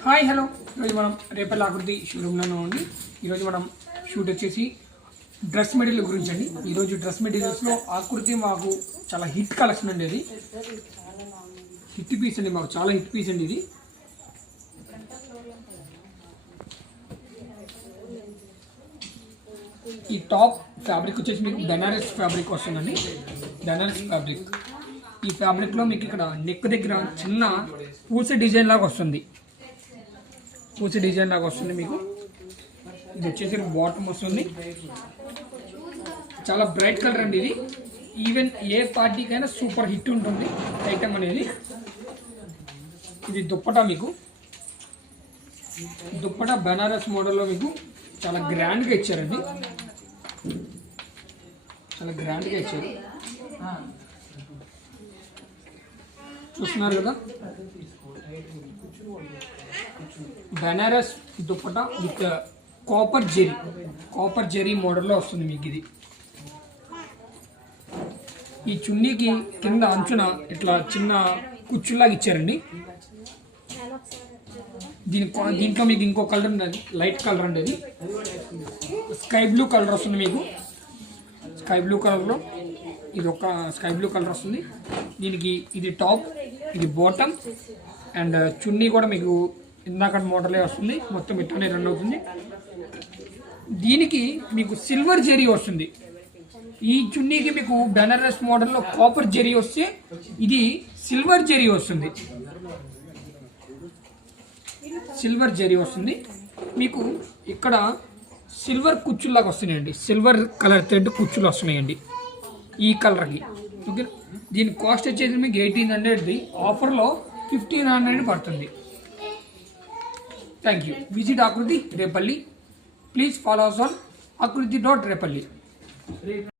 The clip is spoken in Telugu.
హాయ్ హలో ఈరోజు మనం రేపల్లి ఆకృతి షోరూమ్లోనే ఉండి ఈరోజు మనం షూట్ వచ్చేసి డ్రెస్ మెటీరియల్ గురించి అండి. ఈరోజు డ్రెస్ మెటీరియల్స్లో ఆకృతి మాకు చాలా హిట్ కలెక్షన్ అండి. అది హిట్ పీస్ అండి, మాకు చాలా హిట్ పీస్ అండి. ఇది ఈ టాప్ ఫ్యాబ్రిక్ వచ్చేసి మీకు బెనారస్ ఫ్యాబ్రిక్ వస్తుందండి. బెనారస్ ఫ్యాబ్రిక్, ఈ ఫ్యాబ్రిక్లో మీకు ఇక్కడ నెక్ దగ్గర చిన్న పూస డిజైన్ లాగా వస్తుంది. పూస డిజైన్ లాగా వస్తుంది మీకు. ఇది వచ్చేసి బాటమ్ వస్తుంది. చాలా బ్రైట్ కలర్ అండి. ఇది ఈవెన్ ఏ పార్టీకైనా సూపర్ హిట్ ఉంటుంది ఐటమ్ అనేది. ఇది దుప్పటా, మీకు దుప్పటా బెనారస్ మోడల్లో మీకు చాలా గ్రాండ్గా ఇచ్చారండి. చాలా గ్రాండ్గా ఇచ్చారు, చూస్తున్నారు కదా. బెనారస్ దుప్పటా విత్ కాపర్ జెరీ మోడల్లో వస్తుంది మీకు. ఇది ఈ చున్నీకి కింద అంచున ఇట్లా చిన్న కుచ్చులాగా ఇచ్చారండి. దీంట్లో మీకు ఇంకో కలర్ ఉంది, లైట్ కలర్ అండి. అది స్కై బ్లూ కలర్ వస్తుంది మీకు. స్కై బ్లూ కలర్లో ఇది ఒక స్కై బ్లూ కలర్ వస్తుంది. దీనికి ఇది టాప్, ఇది బాటమ్, అండ్ చున్నీ కూడా మీకు ఇందాక మోడలే వస్తుంది. మొత్తం ఇట్లానే రన్ అవుతుంది. దీనికి మీకు సిల్వర్ జెరీ వస్తుంది. ఈ చున్నీకి మీకు బెనారస్ మోడల్లో కాపర్ జెరీ వస్తే ఇది సిల్వర్ జెరీ వస్తుంది. సిల్వర్ జెరీ వస్తుంది మీకు. ఇక్కడ సిల్వర్ కుచ్చులాగా వస్తున్నాయండి. సిల్వర్ కలర్ థ్రెడ్ కుచ్చులు వస్తున్నాయండి ఈ కలర్కి. ఓకే, దీని కాస్ట్ వచ్చేసి మీకు 1800, ఆఫర్లో 1500 పడుతుంది. Thank you. Visit Akruthi Repalle. Please follow us on ఆకృతి.రేపల్లి.